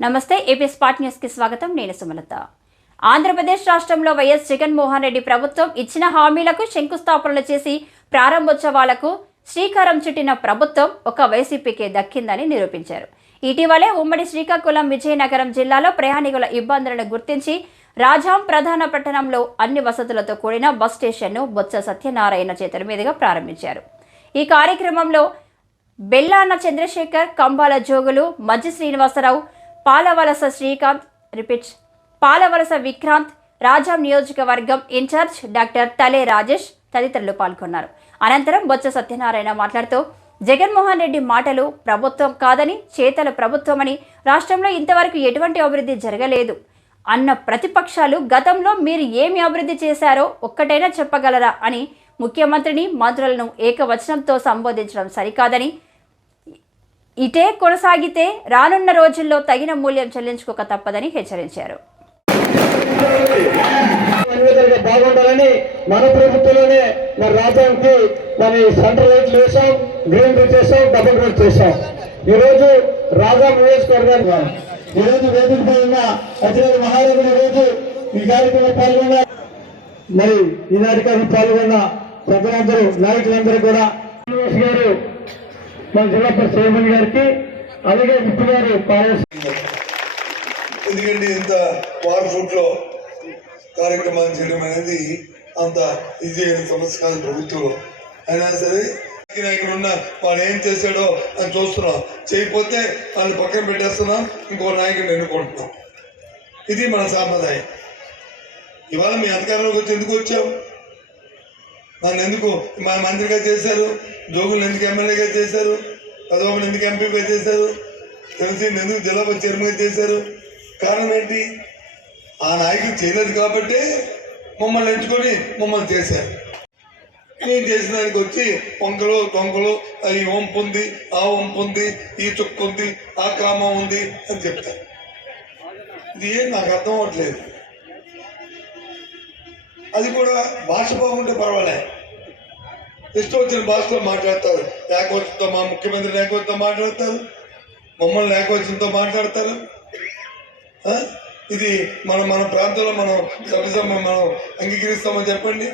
నమస్తే AP spot న్యూస్కి స్వాగతం. నేను సుమలత. ఆంధ్రప్రదేశ్ రాష్ట్రంలో వైఎస్ జగన్మోహన్ రెడ్డి ప్రభుత్వం ఇచ్చిన హామీలకు శంకుస్థాపనలు చేసి ప్రారంభోత్సవాలకు శ్రీకారం చుట్టిన ప్రభుత్వం ఒక వైసీపీకే దక్కిందని నిరూపించారు. ఇటీవలే ఉమ్మడి శ్రీకాకుళం విజయనగరం జిల్లాలో ప్రయాణికుల ఇబ్బందులను గుర్తించి రాజాం ప్రధాన పట్టణంలో అన్ని వసతులతో కూడిన బస్ స్టేషన్ను బొత్స సత్యనారాయణ చేతుల మీదుగా ప్రారంభించారు. ఈ కార్యక్రమంలో బెల్లాన చంద్రశేఖర్ కంబాల జోగులు మజ్జి శ్రీనివాసరావు పాలవలస శ్రీకాంత్ రిపీట్స్ పాలవలస విక్రాంత్ రాజాం నియోజకవర్గం ఇన్ఛార్జ్ డాక్టర్ తలే రాజేష్ తదితరులు పాల్గొన్నారు. అనంతరం బొత్స సత్యనారాయణ మాట్లాడుతూ జగన్మోహన్ రెడ్డి మాటలు ప్రభుత్వం కాదని చేతల ప్రభుత్వమని రాష్ట్రంలో ఇంతవరకు ఎటువంటి అభివృద్ధి జరగలేదు అన్న ప్రతిపక్షాలు గతంలో మీరు ఏమి అభివృద్ధి చేశారో ఒక్కటైనా చెప్పగలరా అని ముఖ్యమంత్రిని మంత్రులను ఏకవచనంతో సంబోధించడం సరికాదని ఇటే కొనసాగితే రానున్న రోజుల్లో తగిన మూల్యం చెల్లించుకోక తప్పదని హెచ్చరించారు. బాగుండాలని మన ప్రభుత్వంలోనే మన రాజ్యానికి మరి సెంట్రల్ లైట్లు వేసాం గ్రీన్ రూట్ చేసాం డబుల్ రూట్ చేసాం ఈరోజు రాజా నియోజకవర్గానికి ఈరోజు రోజు వేదిక ఉన్న అతిథి మహారాజులు ఈరోజు ఈ కార్యక్రమం పాల్గొన్న మరి ఈ కార్యక్రమం పాల్గొన్న పెద్దలందరూ నాయకులందరూ కూడా. గారు మన జిల్లా చైర్మన్ గారికి అలాగే విప్పు గారు ఎందుకంటే ఇంత వార్ ఫుడ్లో కార్యక్రమాలు చేయడం అనేది అంత ఈజీ అయిన సమస్య కాదు ప్రభుత్వంలో. అయినా సరే నాయకుడు ఉన్న వాడు ఏం చేశాడో అని చూస్తున్నాం. చేయకపోతే వాళ్ళని పక్కన పెట్టేస్తున్నాం ఇంకో నాయకుడిని ఎన్నుకుంటున్నాం. ఇది మన సాంప్రదాయం. ఇవాళ మీ అధికారంలోకి వచ్చి ఎందుకు వచ్చావు? నన్ను ఎందుకు మా మంత్రిగా చేశారు? జోగులు ఎందుకు ఎమ్మెల్యేగా చేశారు? పదవని ఎందుకు ఎంపీగా చేశారు? తెలిసి ఎందుకు జిల్లా చైర్మన్గా చేశారు? కారణం ఏంటి? ఆ నాయకులు చేయలేదు కాబట్టి మమ్మల్ని ఎంచుకొని మమ్మల్ని చేశారు. నేను చేసిన దానికి వచ్చి వంకలు తొంకలు ఈ వంపు ఉంది ఆ వంపు ఉంది ఈ చుక్క ఉంది ఆ కామ ఉంది అని చెప్తారు. ఇది ఏం నాకు అర్థం అవ్వట్లేదు. అది కూడా భాష బాగుంటే పర్వాలేదు ఇష్టం వచ్చిన భాషలో మాట్లాడతారు. లేకపోతే మా ముఖ్యమంత్రి లేకపోతే మాట్లాడతారు. మమ్మల్ని లేకపోతే మాట్లాడతారు. ఇది మనం మన ప్రాంతంలో మనం సభ్యసభ మనం అంగీకరిస్తామని చెప్పండి.